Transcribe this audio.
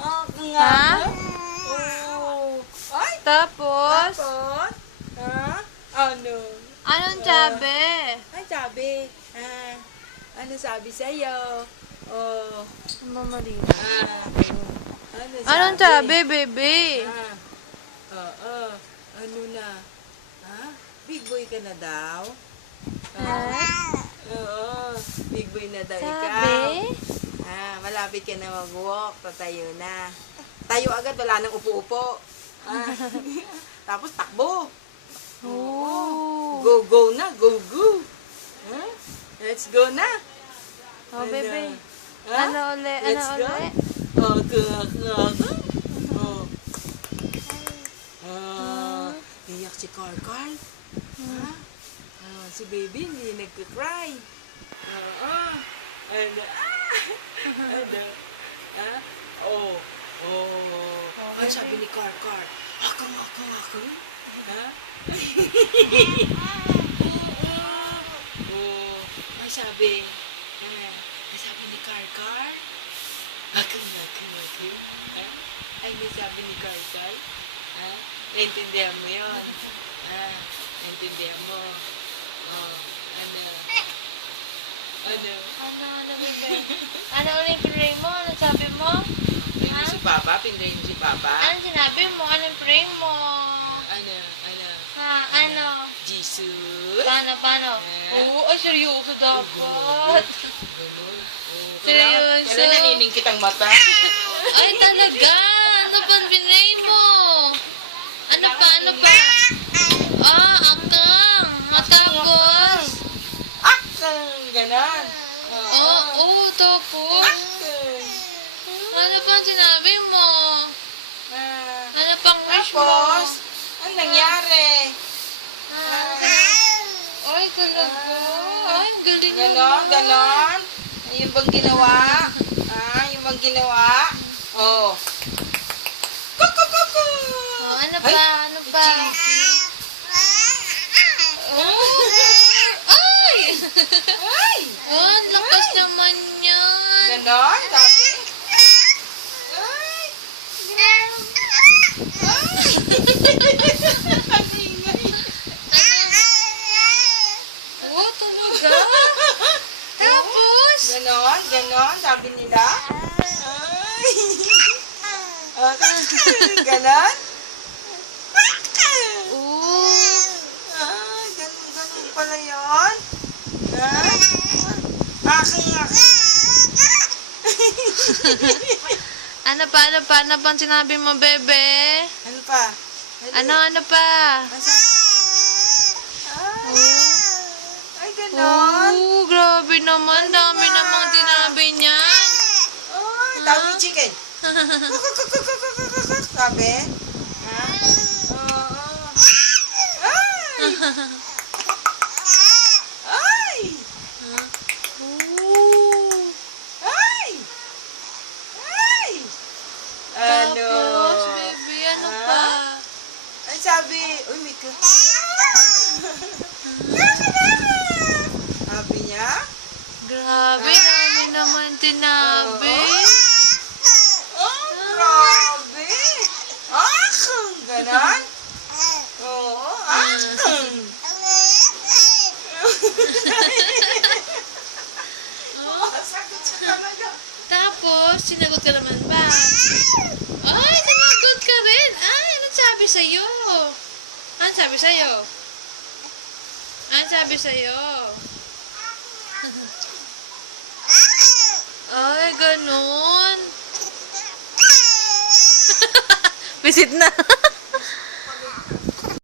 Ha? Oh. Ay, Tapos? tapos? Ha? Ano? Anong sabi? Ay, sabi. Ano sabi sa'yo? Oh. Mama Marina. Ano Anong sabi, baby? Oo. Ano na? Ha? Big boy ka na daw? Ha? Oo. Big boy na daw ikaw. Sabi? Malapit ka na mag-walk. Tatayo na. Tayo agad. Wala nang upo-upo. Tapos takbo. Oh. Go, go na. Go, go. Let's go na. Oh, baby. Ha? Ano uli? Ano Let's go. uli? Iyak si Carl. Si baby hindi nagka-cry. Ano? Ano sabi ni Carl? Ako. Ha? Ano sabi? Ano sabi ni Carl? Ako. Ha? Ano sabi ni Carl? Ha? Naintindihan mo yun? Ha? Naintindihan mo? Ano? Ano, baby? Ano ulit pray mo? Ano sabi mo? Pinray si Papa? Pinray mo si Papa? Ano sinabi mo? Anong pray mo? Ano? Ha? Ano? Jesus? Paano? Oo, ay seryoso dapat. Ganun. Seryoso? Kailan nanining kitang mata? Ay talaga? Ano ba ang pinray mo? Ano pa? Akang. Matapos. Ganon. Oo, tapos. Ano pa ang sinabi mo? Ano pang wish mo? Tapos, anong nangyari? Ay, talaga. Ay, ang galing mo. Ganon. Yung bang ginawa? Yung bang ginawa? Oh. Kuku. Oh, ano pa? Ay! Ay! Oh, ang lakas naman yan. Ganon, sabi? Ay! Oh, talaga? Tapos? Ganon, sabi nila. Ay! Ganon? Oh. Ganun pala yun? Ano pa ang sinabi mo, bebe? Ano pa? Ano pa? Ay, ganon. Oh, grabe naman. Dami namang sinabi niya. Ay, tawag yung chicken. Sabi? Ay! Ano? Tapos, baby, ano pa? Ay, sabi, uy, Mika. Sabi niya? Grabe, dami naman sinabi. Grabe. Ganon? Oo, Sagot siya talaga. Tapos, sinagot ka naman ba? Ay, sinagot ka rin. Ay, anong sabi sa'yo? Anong sabi sa'yo? Anong sabi sa'yo? Ay, ganun. Visit na.